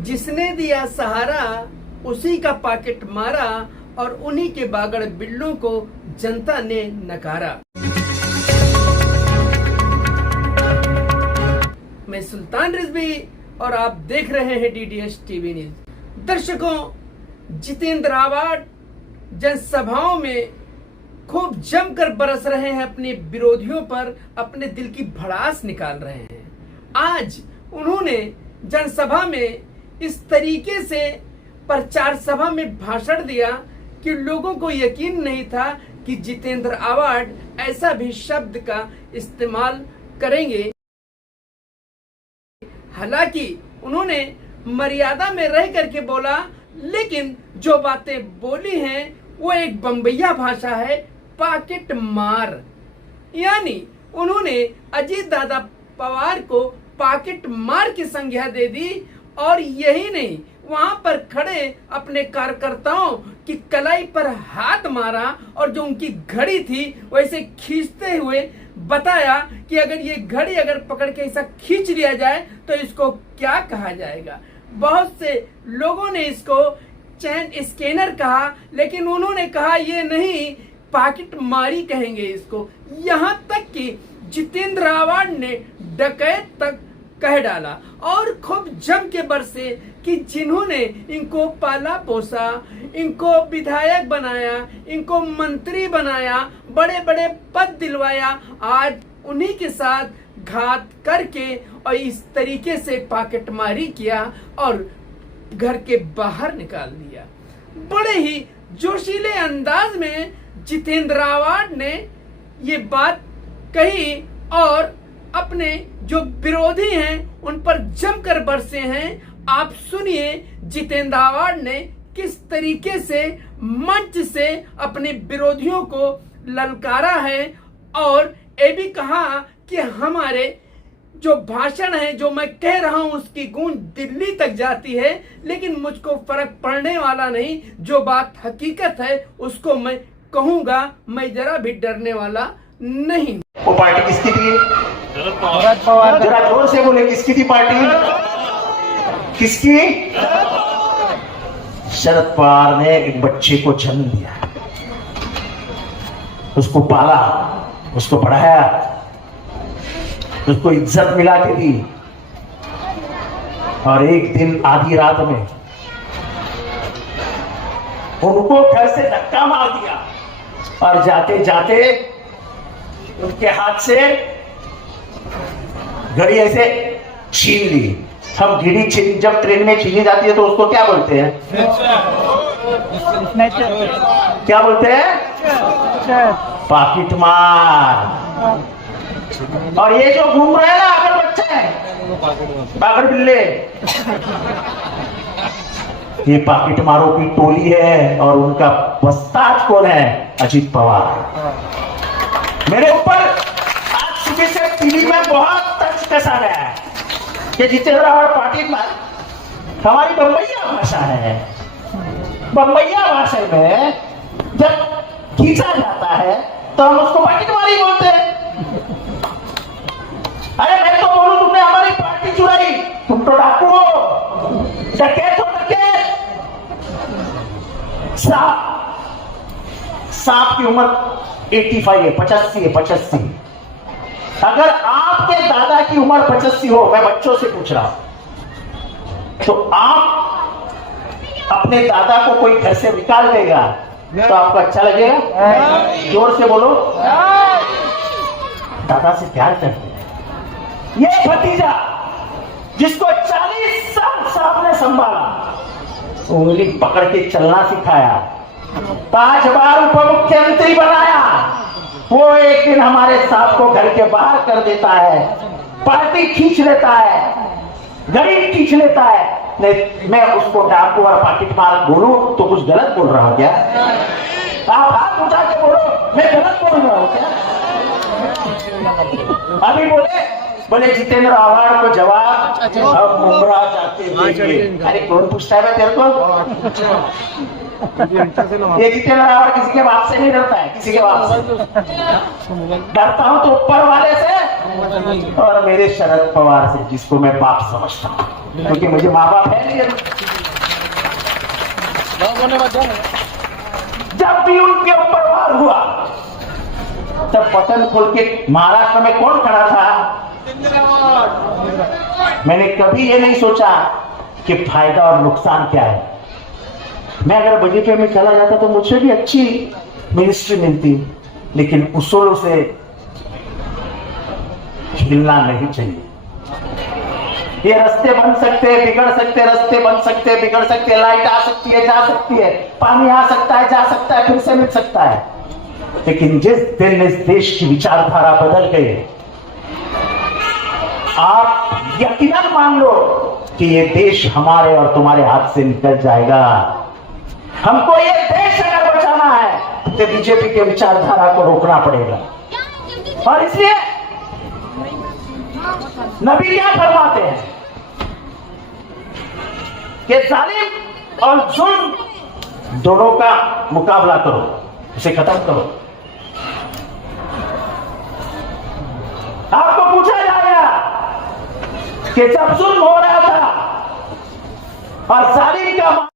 जिसने दिया सहारा उसी का पॉकेट मारा और उन्हीं के बागड़ बिल्लों को जनता ने नकारा। मैं सुल्तान रिजवी और आप देख रहे हैं डीडीएस टीवी न्यूज। दर्शकों, जितेंद्र आवाड जनसभाओं में खूब जमकर बरस रहे हैं, अपने विरोधियों पर अपने दिल की भड़ास निकाल रहे हैं। आज उन्होंने जनसभा में इस तरीके से प्रचार सभा में भाषण दिया कि लोगों को यकीन नहीं था कि जितेंद्र आवाड ऐसा भी शब्द का इस्तेमाल करेंगे। हालांकि उन्होंने मर्यादा में रह करके बोला, लेकिन जो बातें बोली हैं वो एक बम्बैया भाषा है, पॉकेट मार। यानी उन्होंने अजीत दादा पवार को पॉकेट मार की संज्ञा दे दी। और यही नहीं, वहां पर खड़े अपने कार्यकर्ताओं की कलाई पर हाथ मारा और जो उनकी घड़ी थी वैसे खींचते हुए बताया कि अगर ये घड़ी अगर पकड़ के ऐसा खींच लिया जाए तो इसको क्या कहा जाएगा। बहुत से लोगों ने इसको चैन स्कैनर कहा, लेकिन उन्होंने कहा ये नहीं, पॉकेट मारी कहेंगे इसको। यहाँ तक कि जितेंद्र आवाड ने डकैत तक कह डाला और खूब जम के बरसे कि जिन्होंने इनको पाला पोसा, इनको विधायक बनाया, इनको मंत्री बनाया, बड़े बड़े पद दिलवाया, आज उन्हीं के साथ घात करके और इस तरीके से पॉकेटमारी किया और घर के बाहर निकाल दिया। बड़े ही जोशीले अंदाज में जितेंद्र आवाड ने ये बात कही और अपने जो विरोधी हैं उन पर जमकर बरसे हैं। आप सुनिए जितेंद्र आवाड ने किस तरीके से मंच से अपने विरोधियों को ललकारा है और ये भी कहा कि हमारे जो भाषण है, जो मैं कह रहा हूं, उसकी गूंज दिल्ली तक जाती है, लेकिन मुझको फर्क पड़ने वाला नहीं। जो बात हकीकत है उसको मैं कहूंगा, मैं जरा भी डरने वाला नहीं। वो पार्टी किसकी थी? शरद पवार। जरा जोर से बोले, किसकी थी पार्टी? किसकी? शरद पवार ने एक बच्चे को जन्म दिया, उसको पाला, उसको पढ़ाया, उसको इज्जत मिला के दी और एक दिन आधी रात में उनको घर से धक्का मार दिया और जाते जाते उनके हाथ से घड़ी ऐसे छीन ली। हम घड़ी जब ट्रेन में छीनी जाती है तो उसको क्या बोलते हैं? क्या बोलते हैं? पॉकेट मार। और ये जो घूम रहे हैं ना अगर बच्चे बागड़ बिल्ले, ये पॉकेट मारों की टोली है और उनका बस्ताज कौन है? अजीत पवार। मेरे ऊपर आज सुबह से टीवी में बहुत तर्ज कसा गया है कि जितेंद्र आवाड पॉकेट मार हमारी बम्बैया भाषा है। बम्बैया भाषा में जब खींचा जाता है तो हम उसको पॉकेट मारी बोलते हैं। अरे मैं तो बोलूं तुमने हमारी पार्टी चुराई, तुम तो डाकू हो, डकैत हो, डकैत। सांप की उम्र 85 है, 85 है, 85। अगर आपके दादा की उम्र 85 हो, मैं बच्चों से पूछ रहा हूं, तो आप अपने दादा को कोई घर से निकाल देगा तो आपको अच्छा लगेगा? जोर से बोलो। दादा से प्यार करते हैं। ये भतीजा जिसको 40 साल साहब ने संभाला, उंगली पकड़ के चलना सिखाया, 5 बार उप मुख्यमंत्री बनाया, वो एक दिन हमारे साहब को घर के बाहर कर देता है, पार्टी खींच लेता है, गरीब खींच लेता है। नहीं, मैं उसको डाकू और पॉकेट मार बोलूं तो कुछ गलत बोल रहा हूं क्या? आप हाथ उठा के बोलो, मैं गलत बोल रहा हूं क्या? अभी बोले जितेंद्र आवाड को जवाब अब मुमरा जाते देंगे। अरे कौन पूछता है तेरे को? ये जितेंद्र आवाड किसी के बाप से नहीं डरता है, किसी के बाप से डरता हूं तो ऊपर वाले से और मेरे शरद पवार से, जिसको मैं बाप समझता हूं। क्योंकि मुझे माँ बाप है नहीं अभी। जब भी उनके ऊपर वार हुआ तब बटन खोल के महाराष्ट्र में कौन खड़ा था? मैंने कभी ये नहीं सोचा कि फायदा और नुकसान क्या है। मैं अगर बीजेपी में चला जाता तो मुझे भी अच्छी मिनिस्ट्री मिलती, लेकिन उसूलों से हिलना नहीं चाहिए। ये रास्ते बन सकते हैं, बिगड़ सकते, रास्ते बन सकते हैं, बिगड़ सकते, लाइट आ सकती है, जा सकती है, पानी आ सकता है, जा सकता है, फिर से मिल सकता है, लेकिन जिस दिन इस देश की विचारधारा बदल गई, आप यकीनन मान लो कि ये देश हमारे और तुम्हारे हाथ से निकल जाएगा। हमको ये देश अगर बचाना है तो बीजेपी के विचारधारा को रोकना पड़ेगा। और इसलिए नबी क्या फरमाते हैं कि जालिम और जुल्म दोनों का मुकाबला करो, उसे खत्म करो। आपको पूछा जाएगा कि जब जुल्म हो रहा था और जालिम का